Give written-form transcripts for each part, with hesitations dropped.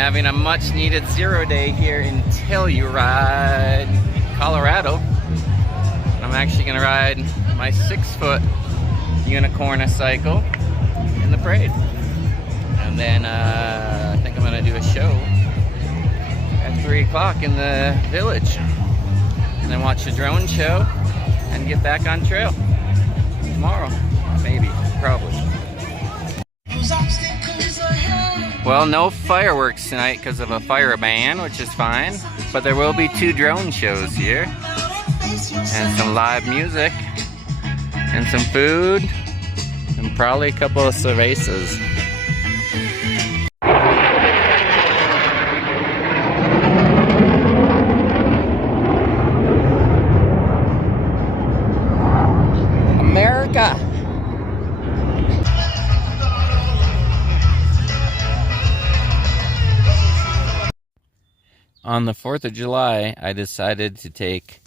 having a much needed 0 day here in Telluride, Colorado. I'm actually gonna ride my 6-foot Unicycle in the parade. And then I think I'm gonna do a show at 3 o'clock in the village. And then watch a drone show and get back on trail tomorrow. Maybe, probably. Well, no fireworks tonight because of a fire ban, which is fine. But there will be 2 drone shows here. And some live music. And some food. And probably a couple of cervezas. America! On the 4th of July, I decided to take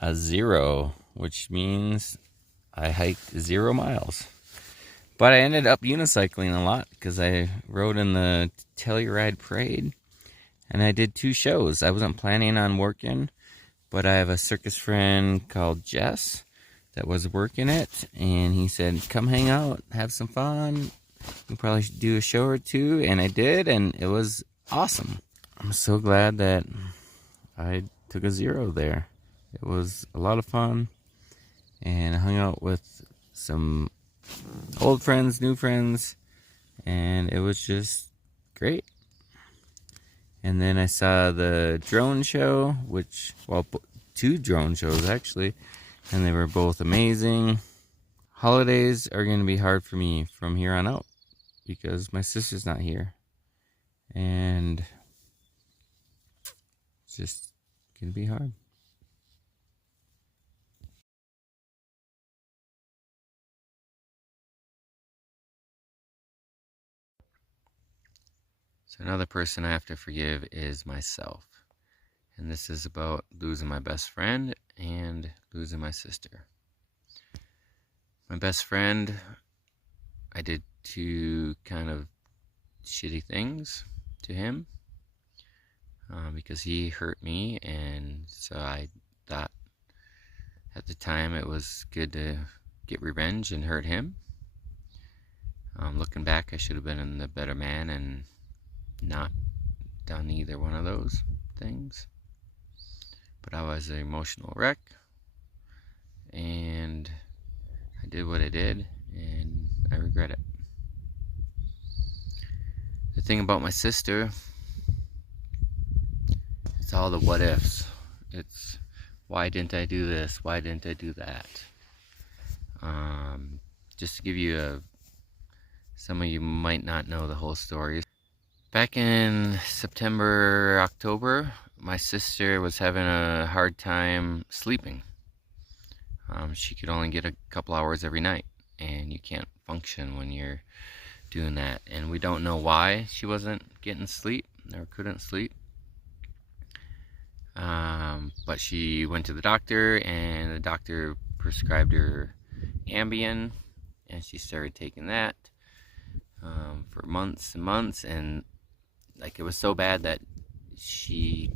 a 0, which means I hiked 0 miles. But I ended up unicycling a lot because I rode in the Telluride Parade and I did 2 shows. I wasn't planning on working, but I have a circus friend called Jess that was working it, and he said, come hang out, have some fun. You probably should do a show or 2, and I did, and it was awesome. I'm so glad that I took a 0 there. It was a lot of fun, and I hung out with some old friends, new friends, and it was just great. And then I saw the drone show, which, well, 2 drone shows actually, and they were both amazing. Holidays are going to be hard for me from here on out because my sister's not here, and it's just going to be hard. So another person I have to forgive is myself. And this is about losing my best friend and losing my sister. My best friend, I did 2 kind of shitty things to him because he hurt me, and so I thought at the time it was good to get revenge and hurt him. Looking back, I should have been the better man and not done either one of those things. But I was an emotional wreck, and I did what I did, and I regret it. The thing about my sister, it's all the what ifs. It's why didn't I do this? Why didn't I do that? Just to give you some of you might not know the whole story. Back in September, October, my sister was having a hard time sleeping. She could only get a couple hours every night, and you can't function when you're doing that. And we don't know why she wasn't getting sleep or couldn't sleep. But she went to the doctor, and the doctor prescribed her Ambien, and she started taking that for months and months, and like it was so bad that she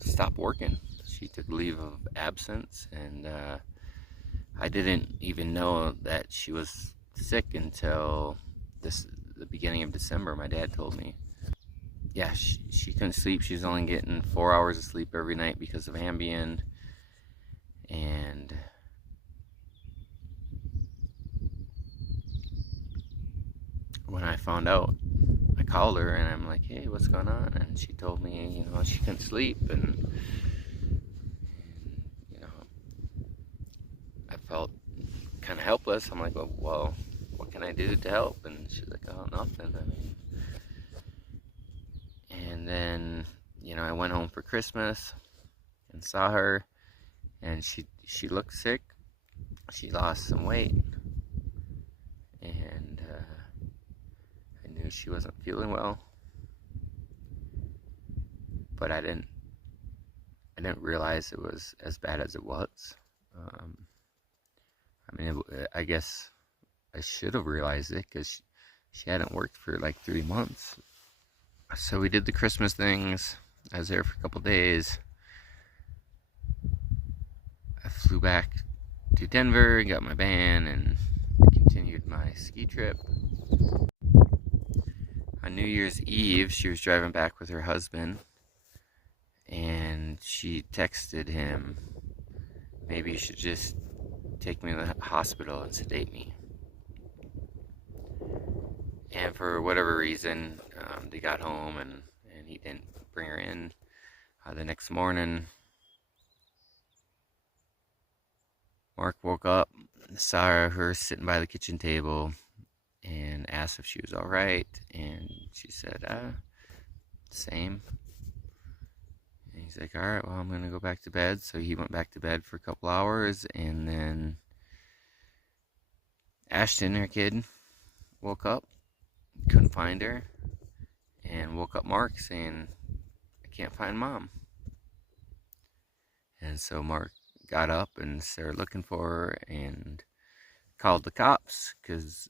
stopped working. She took leave of absence, and I didn't even know that she was sick until the beginning of December. My dad told me. Yeah, she couldn't sleep. She was only getting 4 hours of sleep every night because of Ambien. And when I found out, I called her and I'm like, hey, what's going on? And she told me, you know, she couldn't sleep, and you know, I felt kind of helpless. I'm like, well, what can I do to help? And she's like, oh, nothing. I mean, and then, you know, I went home for Christmas and saw her, and she looked sick. She lost some weight, and I knew she wasn't feeling well, but I didn't realize it was as bad as it was. I mean, I guess I should have realized it because she hadn't worked for like 3 months. So we did the Christmas things. I was there for a couple days. I flew back to Denver, got my van, and continued my ski trip. On New Year's Eve, she was driving back with her husband, and she texted him, maybe you should just take me to the hospital and sedate me. And for whatever reason, they got home and he didn't bring her in. The next morning, Mark woke up, saw her sitting by the kitchen table, and asked if she was all right. And she said, same. And he's like, all right, well, I'm going to go back to bed. So he went back to bed for a couple hours. And then Ashton, her kid, woke up, couldn't find her, and woke up Mark saying, I can't find Mom. And so Mark got up and started looking for her and called the cops because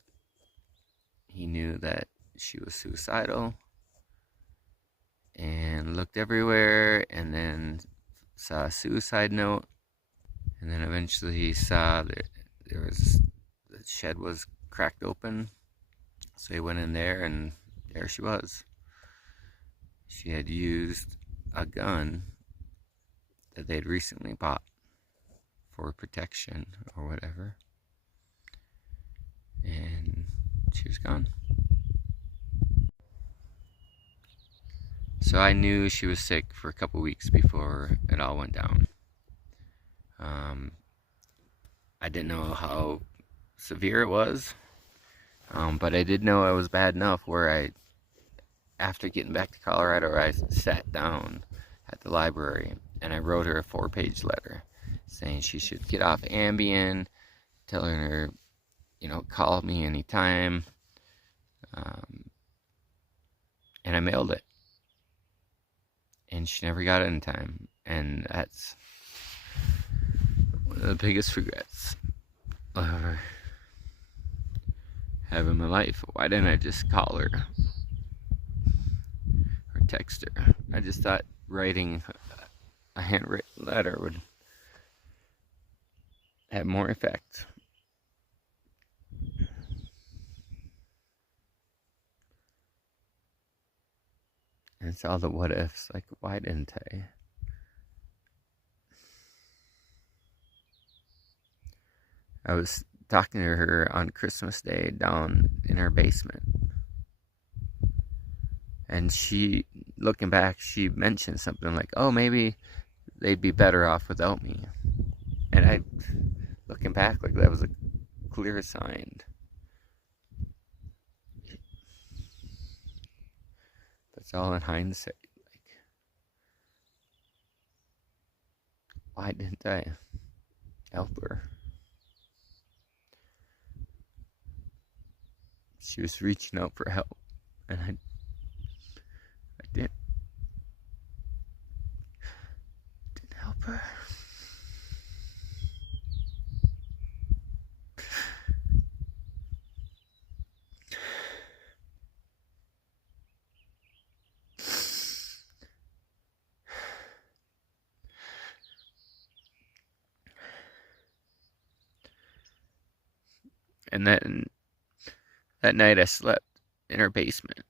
he knew that she was suicidal, and looked everywhere, and then saw a suicide note, and then eventually he saw that the shed was cracked open, so he went in there, and there she was. She had used a gun that they'd recently bought for protection or whatever, and she was gone. So I knew she was sick for a couple weeks before it all went down. I didn't know how severe it was, but I did know it was bad enough where after getting back to Colorado, I sat down at the library and I wrote her a 4-page letter saying she should get off Ambien, telling her, call me anytime, and I mailed it. And she never got it in time, and that's one of the biggest regrets I ever have in my life. Why didn't I just call her or text her? I just thought writing a handwritten letter would have more effect. And it's all the what ifs, like, why didn't I? I was talking to her on Christmas Day down in her basement. And she, looking back, she mentioned something like, oh, maybe they'd be better off without me. And I, looking back, like, that was a clear sign. That's all in hindsight. Like, why didn't I help her? She was reaching out for help, and I didn't help her. And then that night I slept in her basement.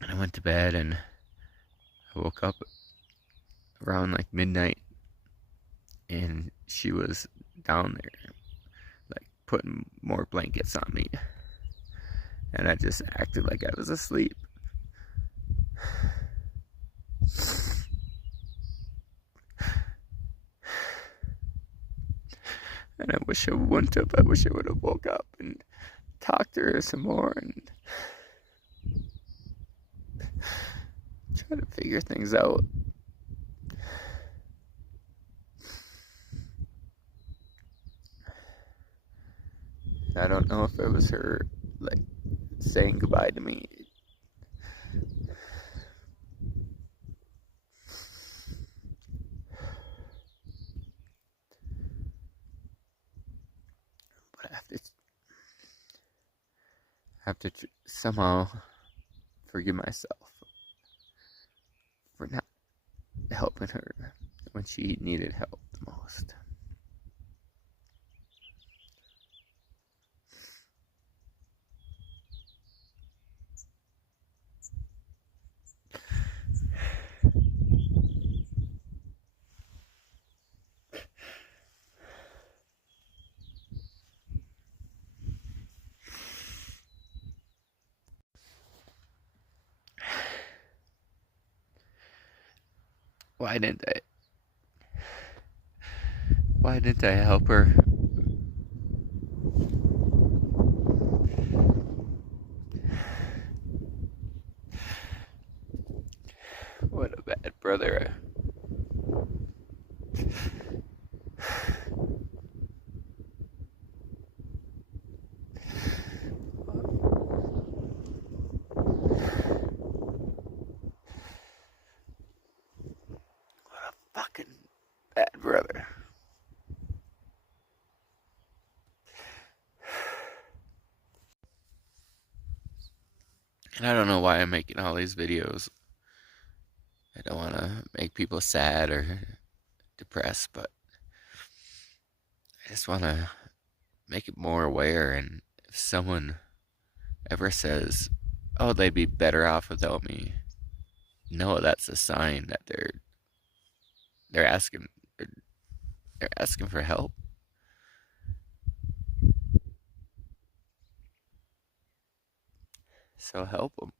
And I went to bed, and I woke up around like midnight, and she was down there, like, putting more blankets on me. And I just acted like I was asleep. And I wish I wouldn't have. I wish I would have woke up and talked to her some more and try to figure things out. I don't know if it was her, like, saying goodbye to me. But I have to somehow forgive myself for not helping her when she needed help the most. Why didn't I? Why didn't I help her? What a bad brother. What a fucking bad brother. And I don't know why I'm making all these videos. I don't want to make people sad or depressed, but I just want to make it more aware. And if someone ever says, "Oh, they'd be better off without me," no, that's a sign that they're asking they're asking for help. So help them.